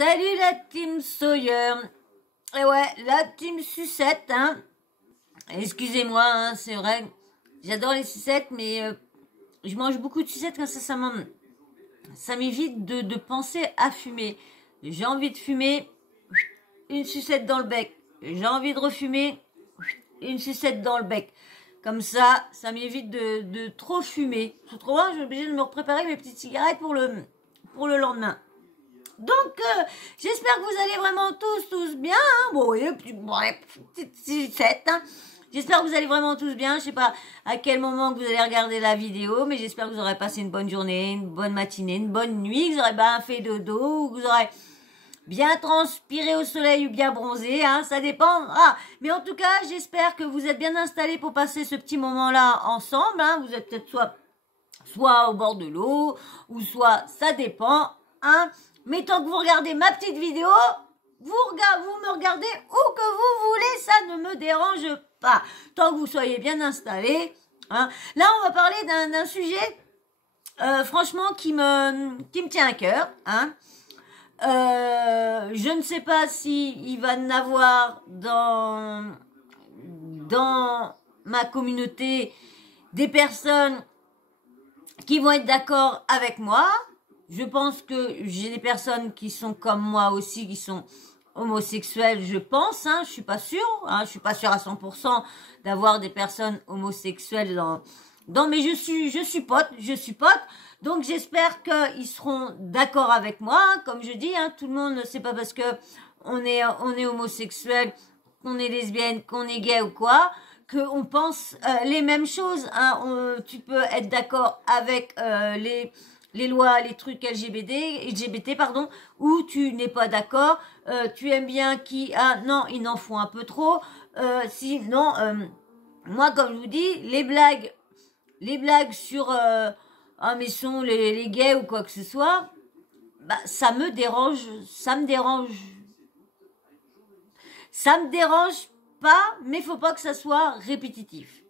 Salut la team Sawyer. Et ouais, la team sucette, hein. Excusez-moi, hein, c'est vrai. J'adore les sucettes, mais je mange beaucoup de sucettes quand ça m'évite de penser à fumer. J'ai envie de fumer, une sucette dans le bec. J'ai envie de refumer, une sucette dans le bec. Comme ça m'évite de trop fumer. Autrement, je suis obligée de me préparer mes petites cigarettes pour le lendemain. Donc, j'espère que vous allez vraiment tous bien. Hein. Bon, oui, petite sucette, hein. J'espère que vous allez vraiment tous bien. Je sais pas à quel moment que vous allez regarder la vidéo, mais j'espère que vous aurez passé une bonne journée, une bonne matinée, une bonne nuit, que vous aurez bien fait dodo, que vous aurez bien transpiré au soleil ou bien bronzé, hein, ça dépend. Ah, mais en tout cas, j'espère que vous êtes bien installés pour passer ce petit moment-là ensemble. Hein. Vous êtes peut-être soit au bord de l'eau, ou soit, ça dépend, hein. Mais tant que vous regardez ma petite vidéo, vous me regardez où que vous voulez, ça ne me dérange pas. Tant que vous soyez bien installés. Hein. Là, on va parler d'un sujet, franchement, qui me tient à cœur. Hein. Je ne sais pas si il va en avoir dans ma communauté des personnes qui vont être d'accord avec moi. Je pense que j'ai des personnes qui sont comme moi aussi, qui sont homosexuelles, je pense, hein, je suis pas sûre, hein, je suis pas sûre à 100% d'avoir des personnes homosexuelles mais je suis pote, donc j'espère qu'ils seront d'accord avec moi, comme je dis, hein, tout le monde, c'est pas parce que on est homosexuel, qu'on est lesbienne, qu'on est gay ou quoi, qu'on pense les mêmes choses, hein, tu peux être d'accord avec les lois, les trucs LGBT, pardon, où tu n'es pas d'accord, tu aimes bien non, ils en font un peu trop, sinon, moi, comme je vous dis, les blagues sur, mais sont les gays ou quoi que ce soit, bah, ça me dérange pas, mais faut pas que ça soit répétitif,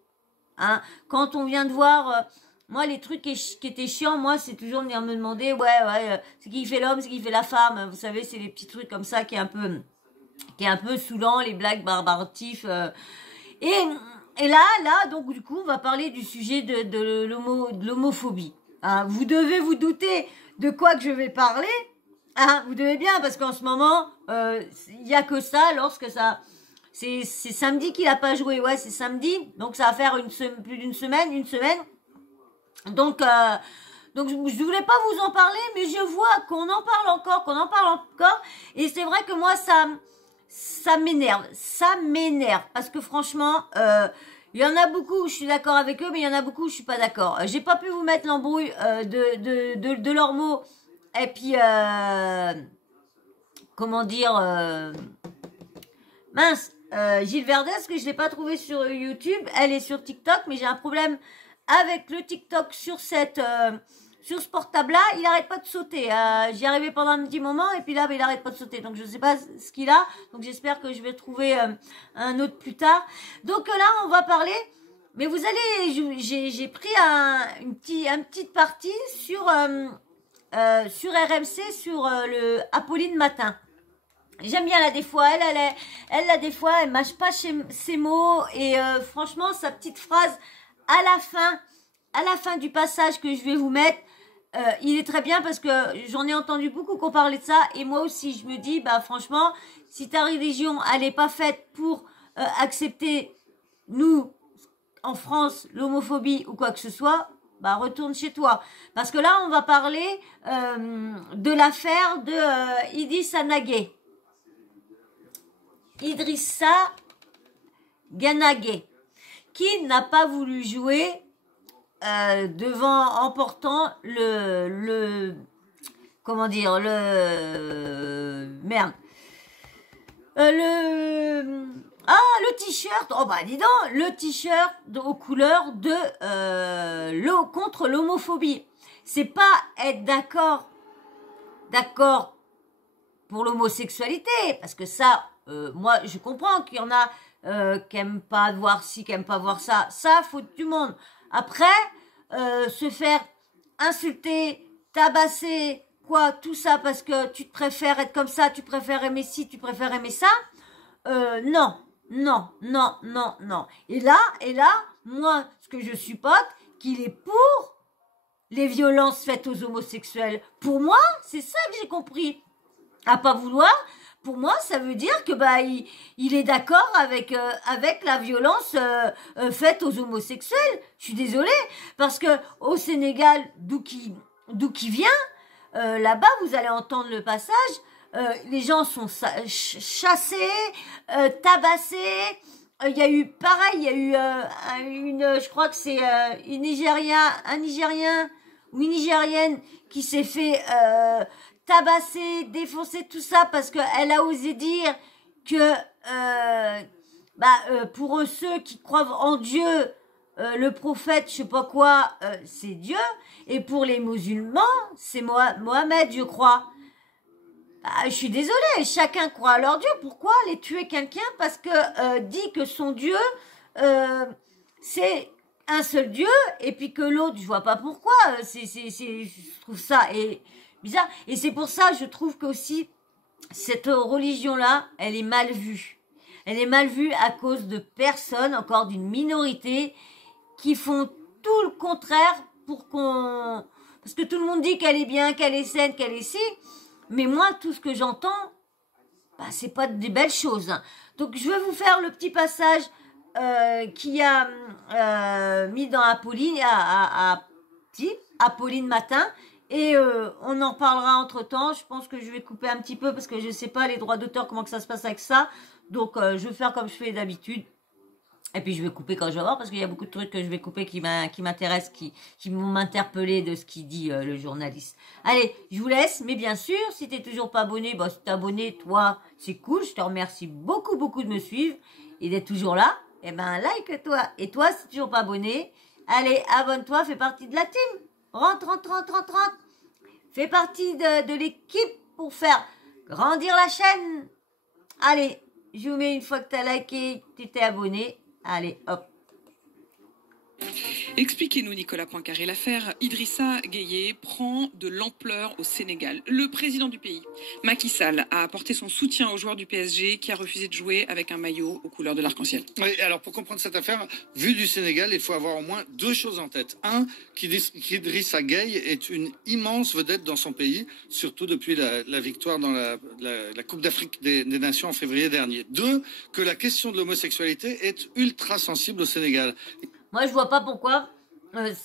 hein, quand on vient de voir, moi, les trucs qui étaient chiants, moi, c'est toujours venir me demander, ouais, c'est qui fait l'homme, c'est qui fait la femme. Vous savez, c'est les petits trucs comme ça qui est un peu saoulant, les blagues barbatifs. Et là, donc, du coup, on va parler du sujet de l'homophobie. Hein, vous devez vous douter de quoi que je vais parler. Hein, vous devez bien, parce qu'en ce moment, il y a que ça, lorsque ça... C'est samedi qu'il a pas joué, ouais, c'est samedi. Donc, ça va faire plus d'une semaine, une semaine. Donc je voulais pas vous en parler, mais je vois qu'on en parle encore, et c'est vrai que moi ça m'énerve, parce que franchement, il y en a beaucoup où je suis d'accord avec eux, mais il y en a beaucoup où je suis pas d'accord. J'ai pas pu vous mettre l'embrouille de leurs mots, et puis comment dire, mince, Gilles Verdez, que je l'ai pas trouvé sur YouTube, elle est sur TikTok, mais j'ai un problème avec le TikTok sur ce portable-là, il arrête pas de sauter. J'y arrivais pendant un petit moment et puis là, il arrête pas de sauter. Donc je sais pas ce qu'il a. Donc j'espère que je vais trouver un autre plus tard. Donc là, on va parler. Mais vous allez, j'ai pris une petite partie sur RMC, sur le Apolline Matin. J'aime bien là des fois, elle là des fois, elle mâche pas ses mots et franchement sa petite phrase à la fin du passage que je vais vous mettre, il est très bien parce que j'en ai entendu beaucoup qu'on parlait de ça et moi aussi je me dis, bah franchement, si ta religion elle est pas faite pour accepter nous en France l'homophobie ou quoi que ce soit, bah retourne chez toi. Parce que là on va parler de l'affaire de Idrissa Gana qui n'a pas voulu jouer en portant comment dire, le t-shirt, oh bah dis donc, le t-shirt aux couleurs contre l'homophobie. C'est pas être d'accord pour l'homosexualité, parce que ça, moi je comprends qu'il y en a qui aiment pas voir ci, qui aiment pas voir ça, faut du monde. Après, se faire insulter, tabasser, Quoi, tout ça parce que tu te préfères être comme ça, tu préfères aimer ci, tu préfères aimer ça. Non, non, non, non, non. Et là, moi, ce que je supporte, qu'il est pour les violences faites aux homosexuels. Pour moi, c'est ça que j'ai compris. À pas vouloir, pour moi, ça veut dire que il est d'accord avec la violence faite aux homosexuels. Je suis désolée parce que au Sénégal, d'où qui vient, là-bas, vous allez entendre le passage. Les gens sont chassés, tabassés. Il y a eu pareil, il y a eu je crois que c'est un Nigérien ou une Nigérienne qui s'est fait tabasser, défoncer, tout ça parce qu'elle a osé dire que pour eux, ceux qui croient en Dieu, le prophète, je sais pas quoi, c'est Dieu, et pour les musulmans, c'est Mohamed, je crois. Je suis désolée, chacun croit à leur Dieu. Pourquoi aller tuer quelqu'un parce que dit que son Dieu c'est un seul Dieu et puis que l'autre, je vois pas pourquoi. Je trouve ça bizarre. Et c'est pour ça, je trouve qu'aussi cette religion-là, elle est mal vue. Elle est mal vue à cause de personnes, encore d'une minorité, qui font tout le contraire parce que tout le monde dit qu'elle est bien, qu'elle est saine, qu'elle est si. Mais moi, tout ce que j'entends, c'est pas des belles choses. Donc, je vais vous faire le petit passage qu'il a mis dans Apolline, Apolline Matin. Et on en parlera entre-temps. Je pense que je vais couper un petit peu parce que je sais pas les droits d'auteur, comment que ça se passe avec ça. Donc, je vais faire comme je fais d'habitude. Et puis je vais couper quand je vais voir parce qu'il y a beaucoup de trucs que je vais couper qui m'intéressent, qui m'ont interpellé de ce qu'il dit le journaliste. Allez, je vous laisse, mais bien sûr, si t'es toujours pas abonné, si t'es abonné, toi, c'est cool, je te remercie beaucoup, beaucoup de me suivre et d'être toujours là. Like-toi. Et toi, si t'es toujours pas abonné, allez, abonne-toi, fais partie de la team. Rentre. Fais partie de l'équipe pour faire grandir la chaîne. Allez, je vous mets une fois que t'as liké, tu t'es abonné. Allez, hop. Expliquez-nous, Nicolas Poincaré, l'affaire Idrissa Gueye prend de l'ampleur au Sénégal. Le président du pays, Macky Sall, a apporté son soutien aux joueurs du PSG qui a refusé de jouer avec un maillot aux couleurs de l'arc-en-ciel. Oui, alors pour comprendre cette affaire, vue du Sénégal, il faut avoir au moins deux choses en tête. Un, qu'Idrissa Gueye est une immense vedette dans son pays, surtout depuis la victoire dans la Coupe d'Afrique des Nations en février dernier. Deux, que la question de l'homosexualité est ultra sensible au Sénégal. Moi, je vois pas pourquoi.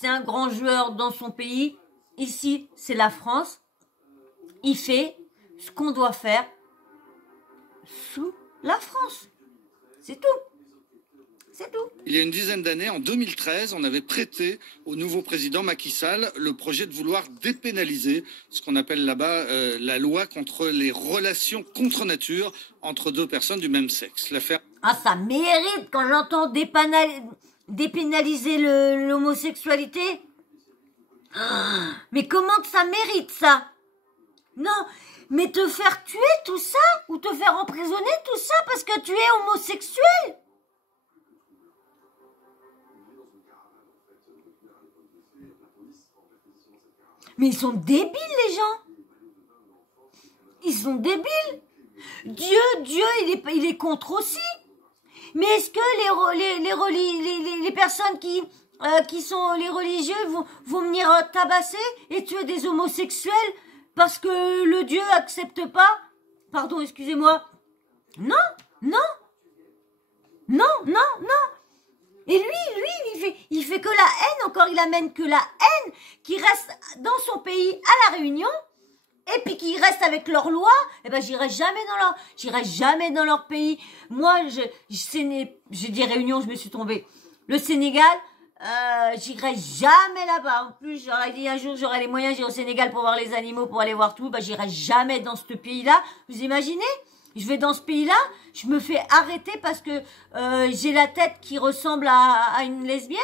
C'est un grand joueur dans son pays. Ici, c'est la France. Il fait ce qu'on doit faire sous la France. C'est tout. C'est tout. Il y a une dizaine d'années, en 2013, on avait prêté au nouveau président Macky Sall le projet de vouloir dépénaliser ce qu'on appelle là-bas la loi contre les relations contre nature entre deux personnes du même sexe. L'affaire... Ah, ça mérite quand j'entends dépénaliser l'homosexualité. Mais comment que ça mérite ça? Non, mais te faire tuer tout ça ou te faire emprisonner tout ça parce que tu es homosexuel? Mais ils sont débiles les gens. Ils sont débiles. Dieu, il est contre aussi. Mais est-ce que les personnes qui sont les religieux vont venir tabasser et tuer des homosexuels parce que le Dieu accepte pas? Pardon, excusez-moi. Non. Et lui, il fait que la haine, encore il amène que la haine qui reste dans son pays à la Réunion. Et puis qu'ils restent avec leurs lois, j'irai jamais dans leur pays. Moi, j'ai dit Réunion, je me suis trompée. Le Sénégal, j'irai jamais là-bas. En plus, j'aurais dit un jour, j'aurai les moyens, j'irai au Sénégal pour voir les animaux, pour aller voir tout. J'irai jamais dans ce pays-là. Vous imaginez? Je vais dans ce pays-là, je me fais arrêter parce que j'ai la tête qui ressemble à une lesbienne.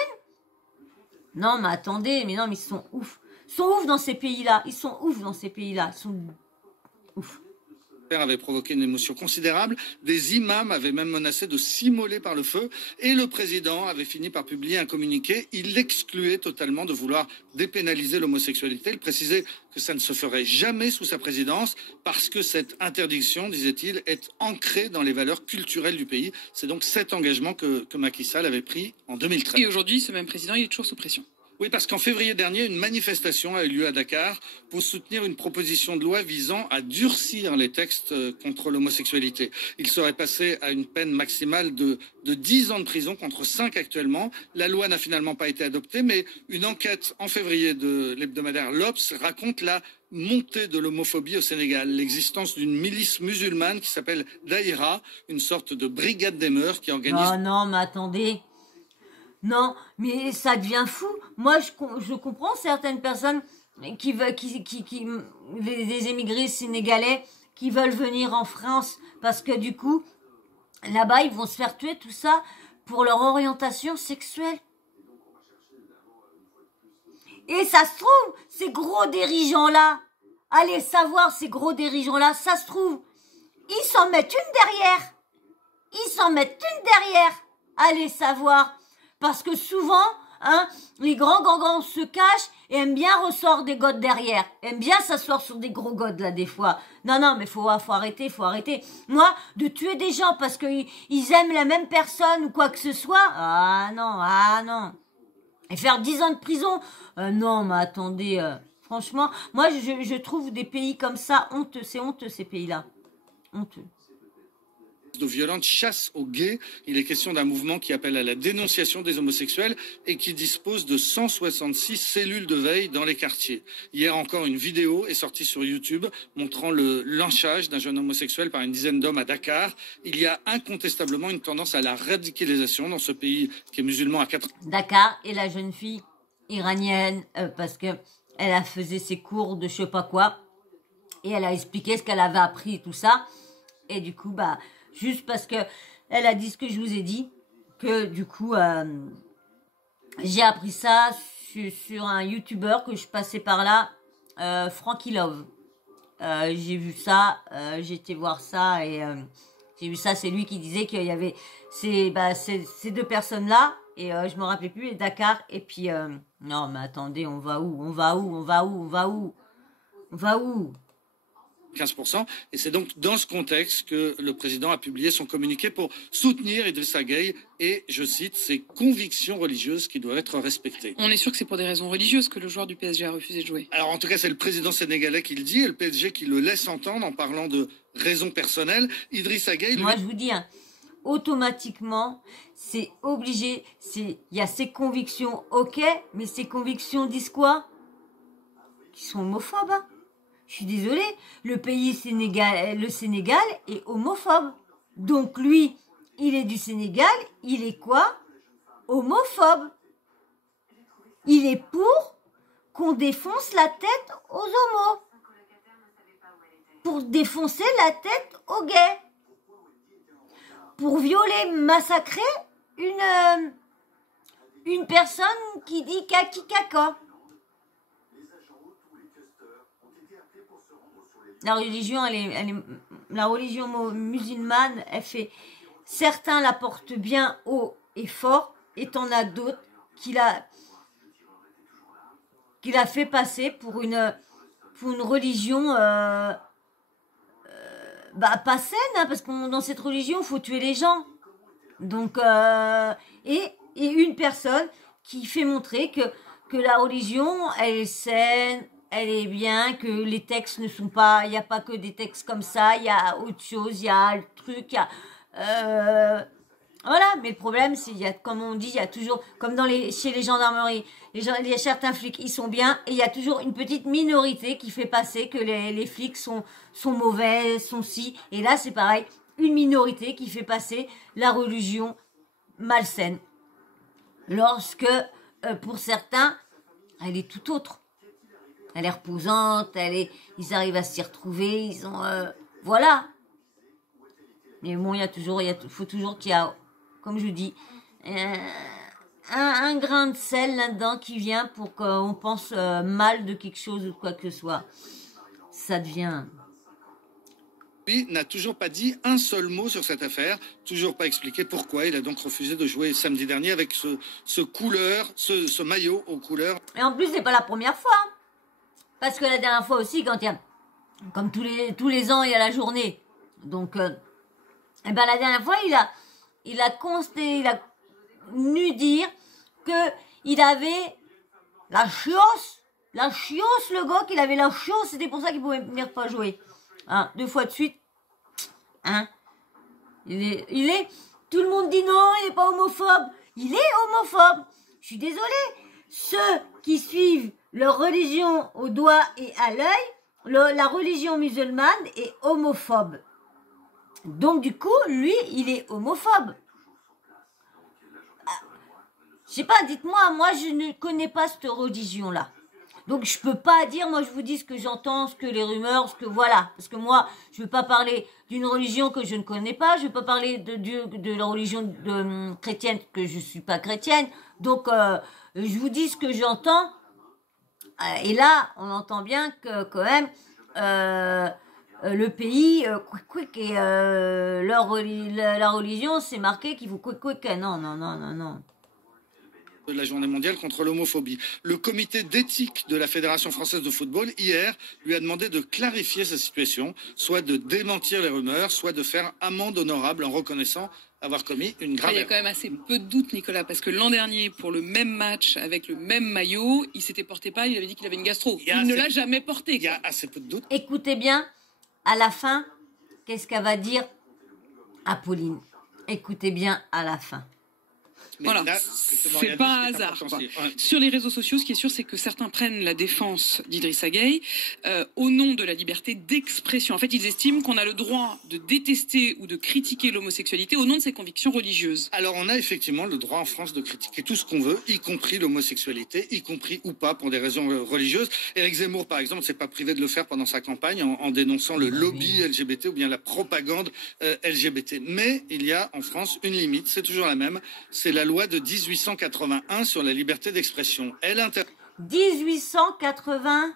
Non, mais attendez, mais ils sont ouf. Ils sont ouf dans ces pays-là. Ils sont ouf. père avait provoqué une émotion considérable. Des imams avaient même menacé de s'immoler par le feu. Et le président avait fini par publier un communiqué. Il excluait totalement de vouloir dépénaliser l'homosexualité. Il précisait que ça ne se ferait jamais sous sa présidence parce que cette interdiction, disait-il, est ancrée dans les valeurs culturelles du pays. C'est donc cet engagement que Macky Sall avait pris en 2013. Et aujourd'hui, ce même président, il est toujours sous pression. Oui, parce qu'en février dernier, une manifestation a eu lieu à Dakar pour soutenir une proposition de loi visant à durcir les textes contre l'homosexualité. Il serait passé à une peine maximale de 10 ans de prison contre 5 actuellement. La loi n'a finalement pas été adoptée, mais une enquête en février de l'hebdomadaire l'Obs raconte la montée de l'homophobie au Sénégal, l'existence d'une milice musulmane qui s'appelle Daïra, une sorte de brigade des mœurs qui organise... Oh non, mais attendez. Non, mais ça devient fou. Moi, je comprends certaines personnes qui veulent, les émigrés sénégalais qui veulent venir en France parce que du coup, là-bas, ils vont se faire tuer, tout ça, pour leur orientation sexuelle. Et ça se trouve, ces gros dirigeants-là, allez savoir ces gros dirigeants-là, ça se trouve, ils s'en mettent une derrière. Ils s'en mettent une derrière. Allez savoir. Parce que souvent, hein, les grands se cachent et aiment bien ressortir des godes derrière. Aiment bien s'asseoir sur des gros godes, là, des fois. Non, mais faut arrêter, faut arrêter. Moi, de tuer des gens parce qu'ils aiment la même personne ou quoi que ce soit, ah non. Et faire 10 ans de prison, non, mais attendez, franchement, moi, je trouve des pays comme ça honteux. C'est honteux, ces pays-là. Honteux. De violente chasse aux gays. Il est question d'un mouvement qui appelle à la dénonciation des homosexuels et qui dispose de 166 cellules de veille dans les quartiers. Hier encore, une vidéo est sortie sur YouTube montrant le lynchage d'un jeune homosexuel par une dizaine d'hommes à Dakar. Il y a incontestablement une tendance à la radicalisation dans ce pays qui est musulman à 4... Dakar et la jeune fille iranienne, parce que elle a faisait ses cours de je sais pas quoi et elle a expliqué ce qu'elle avait appris et tout ça. Et du coup, juste parce que elle a dit ce que je vous ai dit, que du coup, j'ai appris ça sur un YouTuber que je passais par là, Frankie Love. J'ai vu ça, j'ai été voir ça et j'ai vu ça, c'est lui qui disait qu'il y avait ces deux personnes-là et je me rappelais plus, et Dakar et puis, non mais attendez, on va où 15%. Et c'est donc dans ce contexte que le président a publié son communiqué pour soutenir Idrissa Gueye et, je cite, ses convictions religieuses qui doivent être respectées. On est sûr que c'est pour des raisons religieuses que le joueur du PSG a refusé de jouer. Alors en tout cas, c'est le président sénégalais qui le dit et le PSG qui le laisse entendre en parlant de raisons personnelles. Idrissa Gueye... Moi, je vous dis, hein, automatiquement, c'est obligé, il y a ses convictions, ok, mais ses convictions disent quoi? Qui sont homophobes, hein. Je suis désolée, le Sénégal est homophobe. Donc lui, il est du Sénégal, il est quoi? Homophobe. Il est pour qu'on défonce la tête aux homos. Pour défoncer la tête aux gays. Pour violer, massacrer une personne qui dit kaki kaka. La religion, la religion musulmane, elle fait, certains la portent bien haut et fort, et t'en as d'autres qui la fait passer pour une religion, pas saine, hein, parce que dans cette religion, il faut tuer les gens. Donc, et une personne qui fait montrer que la religion, elle est saine, elle est bien, que les textes ne sont pas... Il n'y a pas que des textes comme ça, il y a autre chose, il y a le truc, il y a... voilà, mais le problème, c'est, comme on dit, il y a toujours... Comme chez les gendarmeries, il y a certains flics, ils sont bien, et il y a toujours une petite minorité qui fait passer que les flics sont mauvais, sont si... Et là, c'est pareil, une minorité qui fait passer la religion malsaine. Lorsque, pour certains, elle est tout autre. Elle est reposante, ils arrivent à s'y retrouver, ils ont, voilà. Mais bon, faut toujours qu'il y a, comme je vous dis, un grain de sel là-dedans qui vient pour qu'on pense mal de quelque chose ou quoi que ce soit. Ça devient Lui n'a toujours pas dit un seul mot sur cette affaire, toujours pas expliqué pourquoi. Il a donc refusé de jouer samedi dernier avec ce maillot aux couleurs. Et en plus, c'est pas la première fois. Hein. Parce que la dernière fois aussi, quand il y a, comme tous les ans, il y a la journée. Donc, eh ben la dernière fois, il a venu dire que il avait la chiosse, le gars, qu'il avait la chiosse, c'était pour ça qu'il pouvait venir pas jouer. Hein, 2 fois de suite. Hein, il est, tout le monde dit non, il est pas homophobe. Il est homophobe. Je suis désolée. Ceux qui suivent leur religion au doigt et à l'œil, la religion musulmane est homophobe. Donc du coup, lui, il est homophobe. Je sais pas, dites-moi, moi je ne connais pas cette religion-là. Donc je peux pas dire, moi je vous dis ce que j'entends, ce que les rumeurs, ce que voilà. Parce que moi, je veux pas parler d'une religion que je ne connais pas, je veux pas parler de la religion chrétienne que je suis pas chrétienne. Donc je vous dis ce que j'entends. Et là, on entend bien que quand même le pays et la religion, c'est marqué qu'il faut quick. Non. De la journée mondiale contre l'homophobie. Le comité d'éthique de la Fédération française de football, hier, lui a demandé de clarifier sa situation, soit de démentir les rumeurs, soit de faire amende honorable en reconnaissant avoir commis une grave erreur. Il y a quand même assez peu de doutes, Nicolas, parce que l'an dernier, pour le même match, avec le même maillot, il s'était porté pas, il avait dit qu'il avait une gastro. Il ne l'a jamais porté. Il y a assez peu de doutes. Écoutez bien, à la fin, qu'est-ce qu'elle va dire Apolline? Écoutez bien à la fin. Voilà, c'est pas un hasard. Ouais. Sur les réseaux sociaux, ce qui est sûr, c'est que certains prennent la défense d'Idrissa Gueye au nom de la liberté d'expression. En fait, ils estiment qu'on a le droit de détester ou de critiquer l'homosexualité au nom de ses convictions religieuses. Alors, on a effectivement le droit en France de critiquer tout ce qu'on veut, y compris l'homosexualité, y compris ou pas pour des raisons religieuses. Éric Zemmour, par exemple, s'est pas privé de le faire pendant sa campagne en dénonçant le lobby LGBT ou bien la propagande LGBT. Mais il y a en France une limite, c'est toujours la même, c'est la loi de 1881 sur la liberté d'expression. Elle interdit 1880,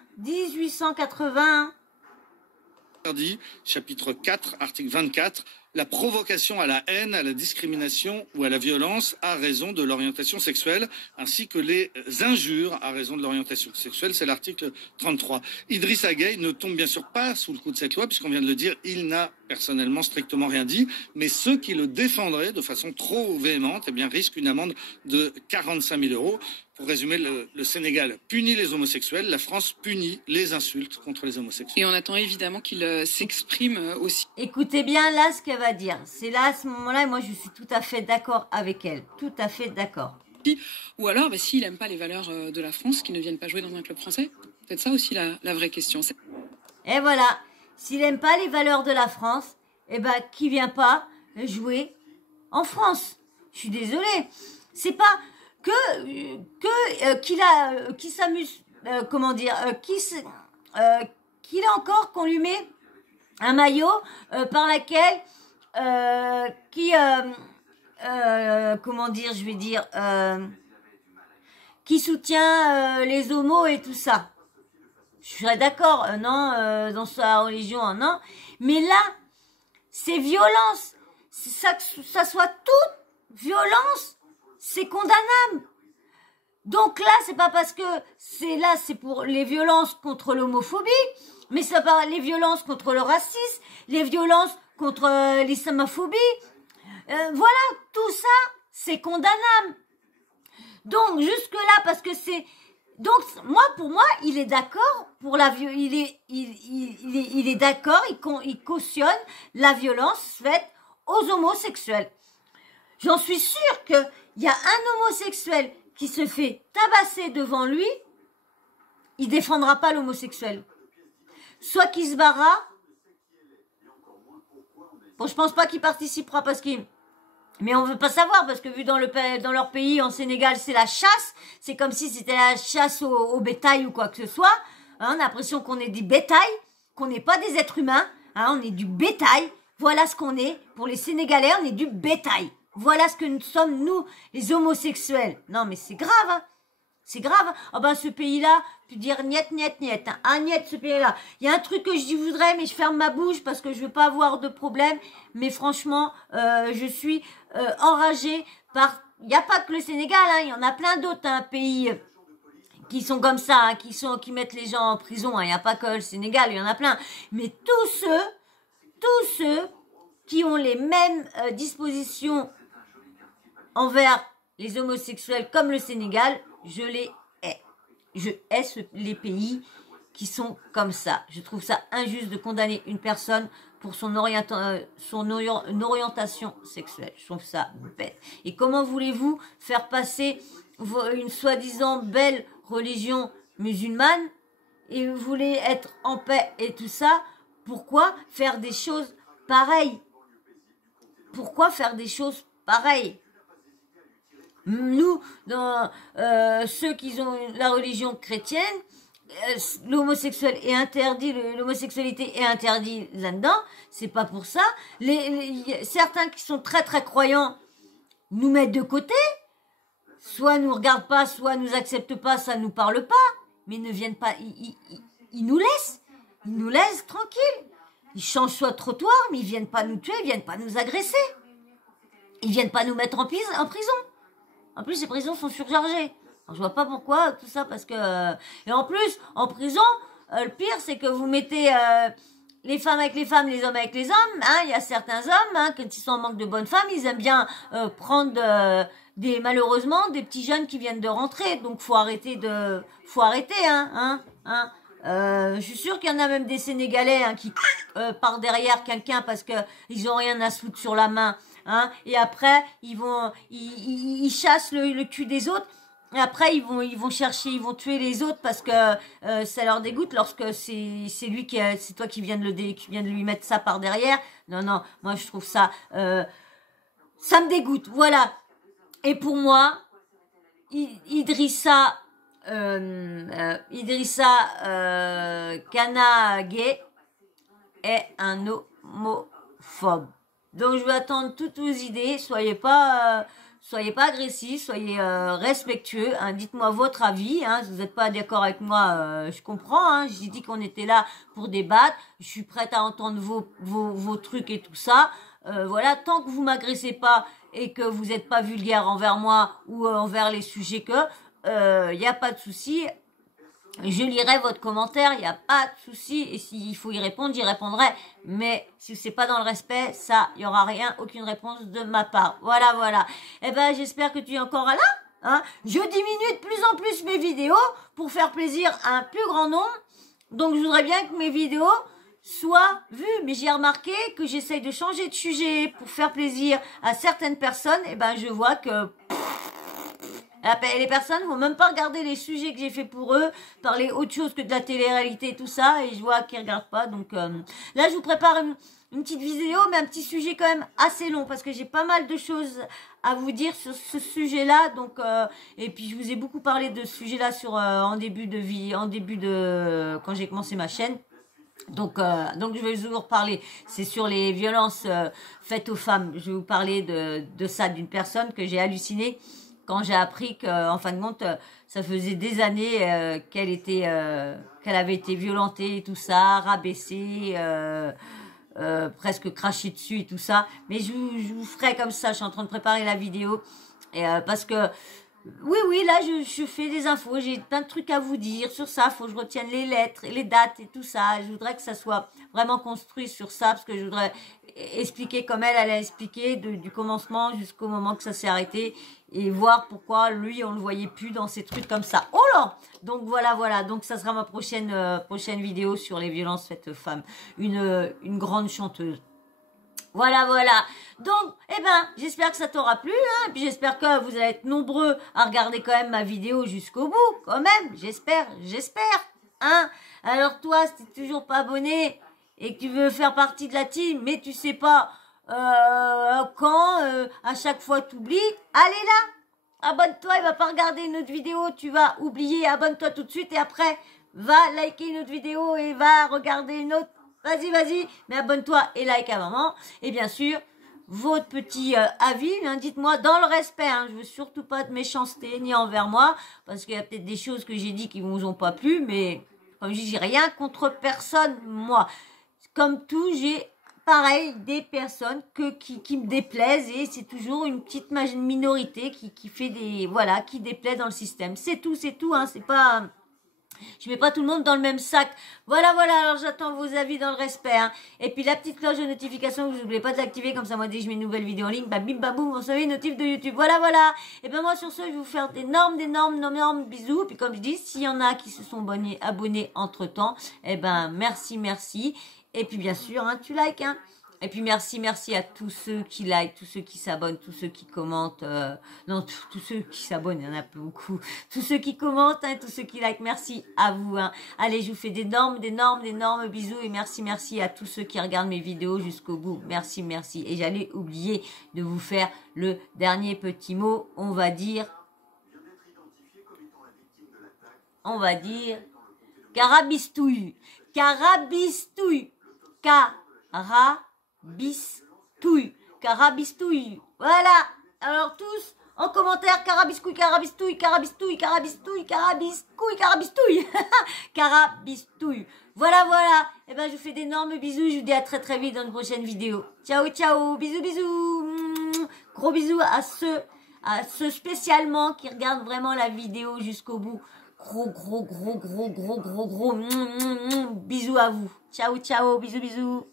chapitre 4, article 24, la provocation à la haine, à la discrimination ou à la violence à raison de l'orientation sexuelle, ainsi que les injures à raison de l'orientation sexuelle, c'est l'article 33. Idrissa Gueye ne tombe bien sûr pas sous le coup de cette loi, puisqu'on vient de le dire, il n'a personnellement strictement rien dit, mais ceux qui le défendraient de façon trop véhémente, eh bien, risquent une amende de 45 000 €. Pour résumer, le Sénégal punit les homosexuels, la France punit les insultes contre les homosexuels. Et on attend évidemment qu'il s'exprime aussi. Écoutez bien là ce qu'elle va dire. C'est là, à ce moment-là, et moi je suis tout à fait d'accord avec elle. Tout à fait d'accord. Ou alors, s'il n'aime pas les valeurs de la France, qu'il ne vienne pas jouer dans un club français. Peut-être ça aussi la vraie question. Et voilà, s'il n'aime pas les valeurs de la France, eh ben, qu'il vient pas jouer en France. Je suis désolée. C'est pas qu'il s'amuse, qu'il a encore qu'on lui met un maillot par laquelle qui soutient les homos et tout ça. Je serais d'accord, non, dans sa religion, non. Mais là, c'est violence. Ça soit toute violence, c'est condamnable. Donc là, c'est pas parce que c'est pour les violences contre l'homophobie, mais ça parle les violences contre le racisme, les violences contre l'islamophobie. Voilà, tout ça, c'est condamnable. Donc jusque là, parce que c'est donc pour moi, il est d'accord pour il est d'accord, il cautionne la violence faite aux homosexuels. J'en suis sûre que il y a un homosexuel qui se fait tabasser devant lui, il défendra pas l'homosexuel. Soit qu'il se barra. Bon, je pense pas qu'il participera parce qu'il... Mais on veut pas savoir parce que vu dans leur pays, en Sénégal, c'est la chasse. C'est comme si c'était la chasse au bétail ou quoi que ce soit. Hein, on a l'impression qu'on est du bétail, qu'on n'est pas des êtres humains. Hein, on est du bétail. Voilà ce qu'on est. Pour les Sénégalais, on est du bétail. Voilà ce que nous sommes, nous, les homosexuels. Non, mais c'est grave, hein. C'est grave. Ah ben, ce pays-là, tu dire niet, niet, niet. Hein. Ah, niet, ce pays-là. Il y a un truc que je voudrais, mais je ferme ma bouche parce que je veux pas avoir de problème. Mais franchement, je suis enragée par... Il n'y a pas que le Sénégal, hein, il y en a plein d'autres hein, pays qui sont comme ça, hein, qui mettent les gens en prison. Hein. Il n'y a pas que le Sénégal, il y en a plein. Mais tous ceux qui ont les mêmes dispositions envers les homosexuels comme le Sénégal, je les hais. Je hais les pays qui sont comme ça. Je trouve ça injuste de condamner une personne pour son orientation sexuelle. Je trouve ça bête. Et comment voulez-vous faire passer une soi-disant belle religion musulmane et vous voulez être en paix et tout ça? Pourquoi faire des choses pareilles? Pourquoi faire des choses pareilles? Nous, dans ceux qui ont la religion chrétienne, l'homosexuel est interdit, l'homosexualité est interdite là-dedans. C'est pas pour ça. Certains qui sont très très croyants nous mettent de côté. Soit nous regardent pas, soit nous acceptent pas, ça nous parle pas. Mais ne viennent pas, ils nous laissent. Ils nous laissent tranquilles. Ils changent soit de trottoir, mais ils viennent pas nous tuer, ils viennent pas nous agresser. Ils viennent pas nous mettre en prison. En plus, les prisons sont surchargées. Alors, je vois pas pourquoi, tout ça, parce que... Et en plus, en prison, le pire, c'est que vous mettez les femmes avec les femmes, les hommes avec les hommes. Hein, il y a certains hommes, hein, quand ils sont en manque de bonnes femmes, ils aiment bien prendre malheureusement, des petits jeunes qui viennent de rentrer. Donc, faut arrêter, hein. Je suis sûre qu'il y en a même des Sénégalais hein, qui partent derrière quelqu'un parce que ils ont rien à se foutre sur la main. Hein, et après, ils chassent le cul des autres. Et après, ils vont chercher, ils vont tuer les autres parce que ça leur dégoûte lorsque c'est toi qui viens de lui mettre ça par derrière. Non, moi je trouve ça, ça me dégoûte. Voilà. Et pour moi, Idrissa Gana Gueye est un homophobe. Donc je vais attendre toutes vos idées. Soyez pas agressifs, soyez respectueux. Hein. Dites-moi votre avis. Hein. Si vous n'êtes pas d'accord avec moi, je comprends. Hein. J'ai dit qu'on était là pour débattre. Je suis prête à entendre vos trucs et tout ça. Voilà, tant que vous m'agressez pas et que vous n'êtes pas vulgaire envers moi ou envers les sujets y a pas de souci. Je lirai votre commentaire, il n'y a pas de souci. Et s'il faut y répondre, j'y répondrai. Mais si c'est pas dans le respect, ça, il n'y aura rien, aucune réponse de ma part. Voilà. Eh ben, j'espère que tu es encore là. Hein. Je diminue de plus en plus mes vidéos pour faire plaisir à un plus grand nombre. Donc, je voudrais bien que mes vidéos soient vues. Mais j'ai remarqué que j'essaye de changer de sujet pour faire plaisir à certaines personnes. Eh ben, je vois que... les personnes ne vont même pas regarder les sujets que j'ai fait pour eux, parler autre chose que de la télé-réalité et tout ça, et je vois qu'ils ne regardent pas. Donc là, je vous prépare une petite vidéo, mais un petit sujet quand même assez long, parce que j'ai pas mal de choses à vous dire sur ce sujet-là. Donc et puis, je vous ai beaucoup parlé de ce sujet-là en début de quand j'ai commencé ma chaîne. Donc je vais vous reparler. C'est sur les violences faites aux femmes. Je vais vous parler de ça, d'une personne que j'ai hallucinée. Quand j'ai appris qu'en fin de compte, ça faisait des années qu'elle avait été violentée et tout ça, rabaissée, presque crachée dessus et tout ça. Mais je vous ferai comme ça, je suis en train de préparer la vidéo. Et, parce que, oui, là, je fais des infos, j'ai plein de trucs à vous dire sur ça. Faut que je retienne les lettres, les dates et tout ça. Je voudrais que ça soit vraiment construit sur ça, parce que je voudrais expliquer comme elle a expliqué du commencement jusqu'au moment que ça s'est arrêté. Et voir pourquoi lui on le voyait plus dans ces trucs comme ça. Oh là! Donc voilà. Donc ça sera ma prochaine vidéo sur les violences faites aux femmes. Une grande chanteuse. Voilà. Donc, j'espère que ça t'aura plu, hein. Et puis j'espère que vous allez être nombreux à regarder quand même ma vidéo jusqu'au bout, quand même. J'espère, hein. Alors toi, si t'es toujours pas abonné et que tu veux faire partie de la team, mais tu sais pas quand à chaque fois t'oublies, allez là, abonne-toi, il va pas regarder une autre vidéo, tu vas oublier, abonne-toi tout de suite et après va liker une autre vidéo et va regarder une autre. Vas-y, mais abonne-toi et like à maman. Et bien sûr, votre petit avis, hein, dites-moi dans le respect, hein, je veux surtout pas de méchanceté ni envers moi, parce qu'il y a peut-être des choses que j'ai dit qui vous ont pas plu, mais comme je dis, j'ai rien contre personne, moi. Comme tout, j'ai pareil des personnes qui me déplaisent et c'est toujours une petite minorité qui fait des, voilà, qui déplaît dans le système. C'est tout, hein, c'est pas... Je mets pas tout le monde dans le même sac. Voilà, alors j'attends vos avis dans le respect. Hein. Et puis la petite cloche de notification, vous n'oubliez pas de l'activer, comme ça moi dès que je mets une nouvelle vidéo en ligne, bah bim baboum, vous savez, notif de YouTube. Voilà. Et ben moi sur ce, je vais vous faire d'énormes bisous. Puis comme je dis, s'il y en a qui se sont abonnés entre temps, eh ben merci. Et puis bien sûr, hein, tu likes, hein. Et puis merci à tous ceux qui like, tous ceux qui s'abonnent, tous ceux qui commentent. Non, tous ceux qui s'abonnent, il y en a beaucoup. Tous ceux qui commentent, hein, tous ceux qui like, merci à vous. Hein. Allez, je vous fais d'énormes bisous et merci à tous ceux qui regardent mes vidéos jusqu'au bout. Merci. Et j'allais oublier de vous faire le dernier petit mot. On va dire carabistouille. Carabistouille. Voilà. Alors tous, en commentaire, carabistouille. Carabistouille. Voilà. Et ben, je vous fais d'énormes bisous. Je vous dis à très vite dans une prochaine vidéo. Ciao. Bisous. Gros bisous à ceux spécialement qui regardent vraiment la vidéo jusqu'au bout. Gros. Bisous à vous. Ciao. Bisous.